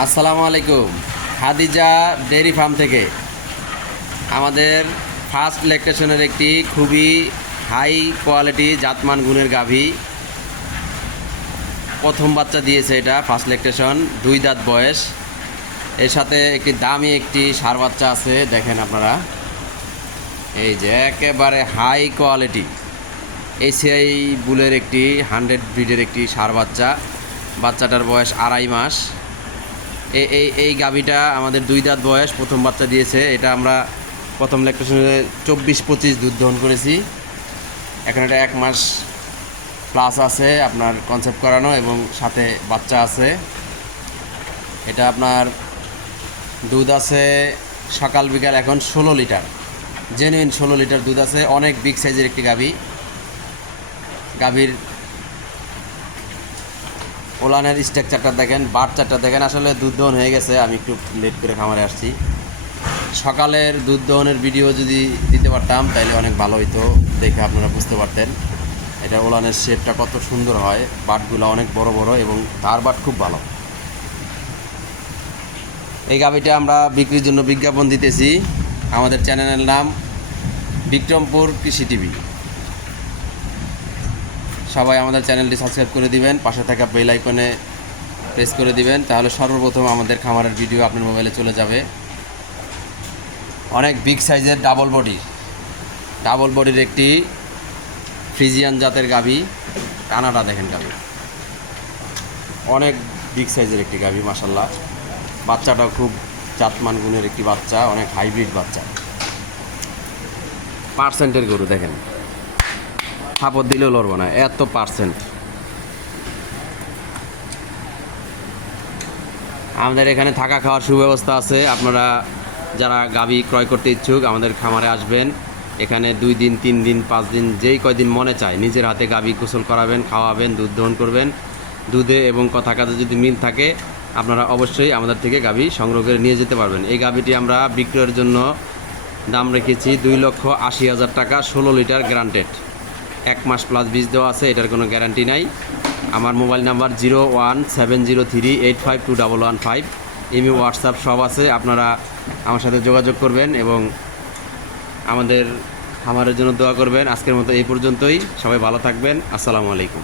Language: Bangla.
আসসালামু আলাইকুম। খাদিজা ডেয়ারি ফার্ম থেকে আমাদের ফার্স্ট ল্যাকটেশনের একটি খুবই হাই কোয়ালিটি জাতমান গুণের গাভী প্রথম বাচ্চা দিয়েছে। এটা ফার্স্ট ল্যাকটেশন, 2 দাঁত বয়স। এর সাথে একটি দামি একটি ষাঁড় বাচ্চা আছে, দেখেন আপনারা। এই যে একেবারে হাই কোয়ালিটি এসিআই বুলের একটি 100 ব্রিডের একটি ষাঁড় বাচ্চা। বাচ্চাটার বয়স 2.5 মাস। এই গাভীটা আমাদের 2 দাঁত বয়স, প্রথম বাচ্চা দিয়েছে। এটা আমরা প্রথম ল্যাকটেশনে 24-25 দুধ দহন করেছি। এখন এটা 1 মাস প্লাস আছে আপনার কনসেপ্ট করানো, এবং সাথে বাচ্চা আছে। এটা আপনার দুধ আছে সকাল বিকাল এখন 16 লিটার, জেনুইন 16 লিটার দুধ আছে। অনেক বিগ সাইজের একটি গাভীর ওলানের স্ট্রাকচারটা দেখেন, বাচ্চাটা দেখেন। আসলে দুধ দহন হয়ে গেছে, আমি একটু লেট করে খামারে আসছি। সকালের দুধ দহনের ভিডিও যদি দিতে পারতাম তাহলে অনেক ভালো হইতো, দেখে আপনারা বুঝতে পারতেন এটা ওলানের শেপটা কত সুন্দর হয়। বাটগুলো অনেক বড় বড় এবং তার বাট খুব ভালো। এই গাভীটা আমরা বিক্রির জন্য বিজ্ঞাপন দিতেছি। আমাদের চ্যানেলের নাম বিক্রমপুর কৃষি টিভি। সবাই আমাদের চ্যানেলটি সাবস্ক্রাইব করে দিবেন, পাশে থাকা বেল আইকনে প্রেস করে দিবেন, তাহলে সর্বপ্রথম আমাদের খামারের ভিডিও আপনার মোবাইলে চলে যাবে। অনেক বিগ সাইজের ডাবল বডির একটি ফ্রিজিয়ান জাতের গাভী। কানাটা দেখেন, গাভী অনেক বিগ সাইজের একটি গাভী মাশাল্লাহ। বাচ্চাটাও খুব জাতমান গুণের একটি বাচ্চা, অনেক হাইব্রিড বাচ্চা। পার্সেন্টের গরু দেখেন, থাপড় দিলেও লড়বো না, এত পার্সেন্ট। আমাদের এখানে থাকা খাওয়ার সুব্যবস্থা আছে। আপনারা যারা গাভী ক্রয় করতে ইচ্ছুক আমাদের খামারে আসবেন। এখানে 2 দিন 3 দিন 5 দিন যেই কয়দিন মনে চায় নিজের হাতে গাভী গোসল করাবেন, খাওয়াবেন, দুধ দহন করবেন। দুধে এবং কথা কাজে যদি মিল থাকে আপনারা অবশ্যই আমাদের থেকে গাভী সংগ্রহ করে নিয়ে যেতে পারবেন। এই গাভীটি আমরা বিক্রয়ের জন্য দাম রেখেছি 2,80,000 টাকা, 16 লিটার গ্যারান্টেড। 1 মাস প্লাস বীজ দেওয়া আছে, এটার কোনো গ্যারান্টি নাই। আমার মোবাইল নাম্বার 01703852115। ইমেল, হোয়াটসঅ্যাপ সব আছে, আপনারা আমার সাথে যোগাযোগ করবেন এবং আমাদের খামারের জন্য দোয়া করবেন। আজকের মতো এই পর্যন্তই, সবাই ভালো থাকবেন। আসসালামু আলাইকুম।